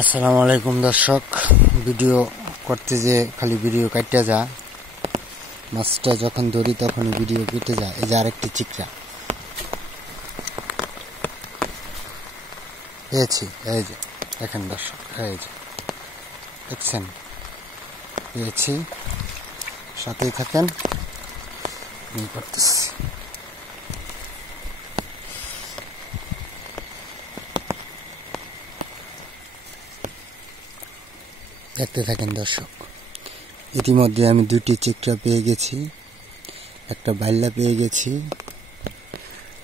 আসসালামু আলাইকুম দর্শক, ভিডিও করতে যে খালি ভিডিও কাটতে যা, মাছটা যখন ধরি তখন ভিডিও কেটে যায়। এই যে আরেকটি চিকড়া পেয়েছি, এই যে দেখেন দর্শক, এই যে দেখছেন পেয়েছি, সাথেই থাকেন, আমি করতেছি। দেখতে থাকেন দর্শক। ইতিমধ্যে আমি দুটি চিকড়া পেয়ে গেছি, একটা বাইল্লা পেয়ে গেছি।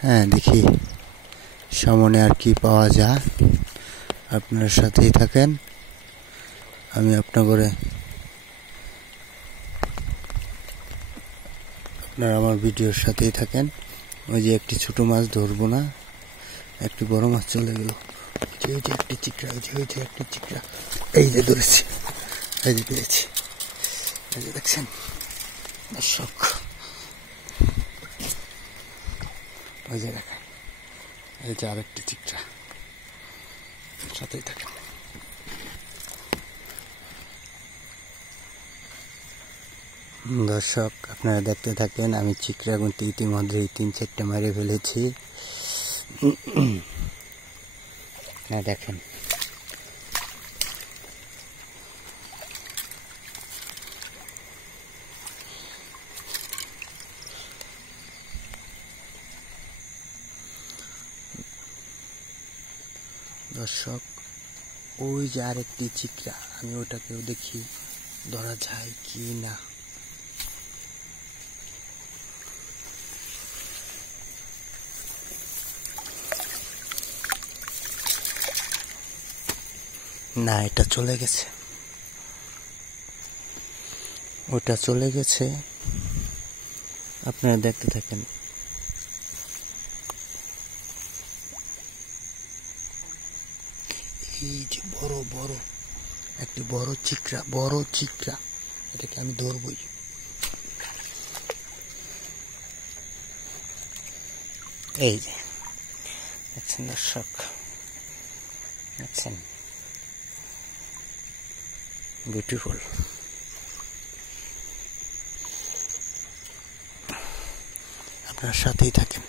হ্যাঁ, দেখি সামনে আর কি পাওয়া যায়। আপনার সাথেই থাকেন, আমি আপনারা আমার ভিডিওর সাথেই থাকেন। ওই যে একটি ছোট মাছ ধরবো না, একটি বড় মাছ চলে গেল। ওই যে একটি চিকড়া, ওই যে একটি চিকড়া, এই যে ধরেছি, এই যে পেয়েছি, এই যে দেখছেন দর্শক, ওই যে দেখেন, এই যে আরেকটি চিকড়া, সাথেই থাকেন। দর্শক আপনারা দেখতে থাকেন, আমি চিকড়া গুনতে ইতিমধ্যে 3-4টা মারে ফেলেছি। না দেখেন, দর্শক ওই যে আরেকটি চিকড়া, আমি ওটাকেও দেখি ধরা যায় কি না। না, এটা চলে গেছে, ওটা চলে গেছে। আপনারা দেখতে থাকেন। এই যে বড় বড় একটি বড় চিকড়া, এটাকে আমি ধরবই। এই যে দেখছেন দর্শক, দেখছেন, বিউটিফুল। আপনার সাথেই থাকেন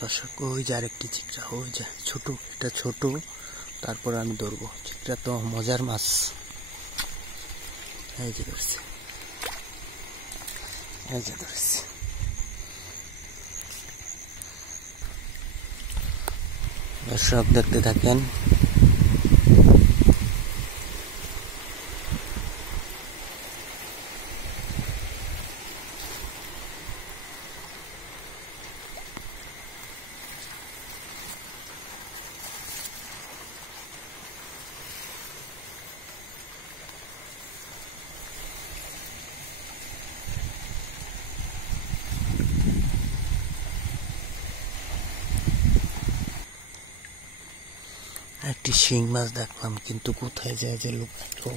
দর্শক। ওই যে আরেকটি চিকড়া, ওই যে ছোট, এটা ছোট, তারপর আমি ধরবো। চিকড়া তো মজার মাছ। এই যে ধরছি, এই যে ধরছি। দর্শক দেখতে থাকেন। একটি শিং মাছ দেখলাম, কিন্তু কোথায় যায় যে লুকালো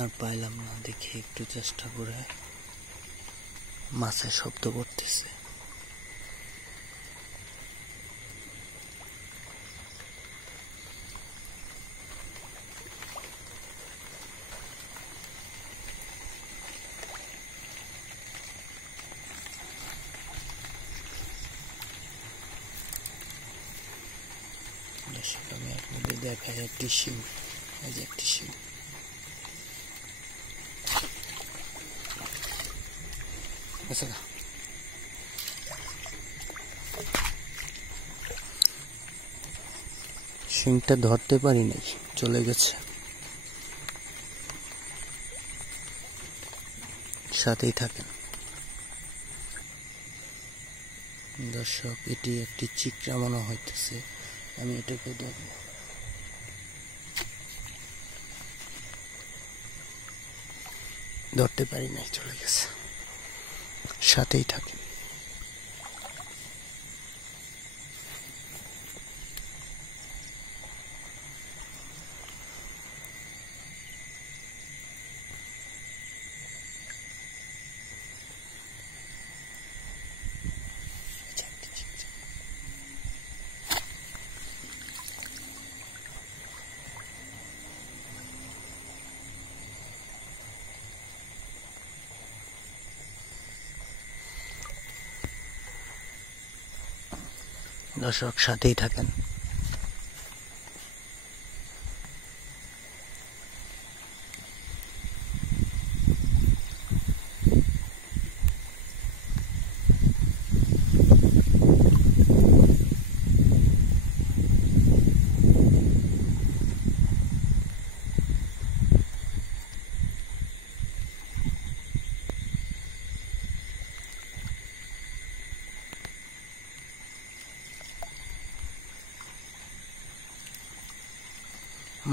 আর পাইলাম না। দেখি একটু চেষ্টা করে, মাছের শব্দ করতেছে। দর্শক আমি আপনাদের দেখাই একটি শিং, এই যে একটি শিং। শিংটা ধরতে পারি নাই, চলে গেছে। সাথেই থাকেন দর্শক। এটি একটি চিকড়া মনে হইতেছে, আমি এটাকে ধরবো। ধরতে পারি নাই, চলে গেছে। সাথেই থাকেন। দর্শক সাথেই থাকেন।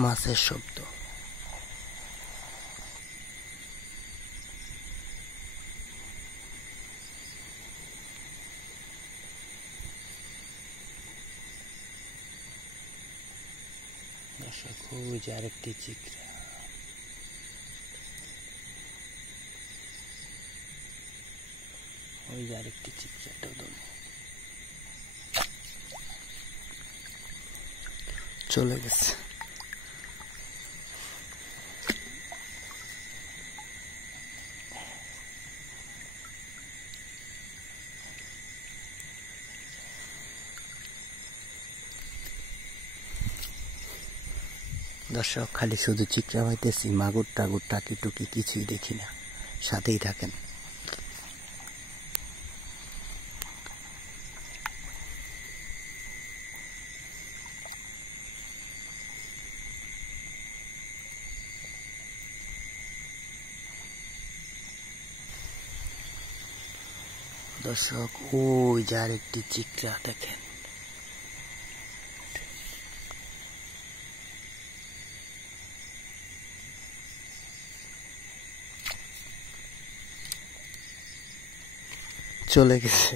মাছের শব্দ, দর্শক ওই যে আরেকটি চিকরা, ওই যে আরেকটি চিকরা চলে গেছে। দর্শক খালি শুধু চিকরা হইতেছি, মাগুর টাগুর টাকি টুকি কিছুই দেখি না, সাথেই থাকেন। দর্শক ওই যে আরেকটি চিকরা দেখেন, চলে গেছে।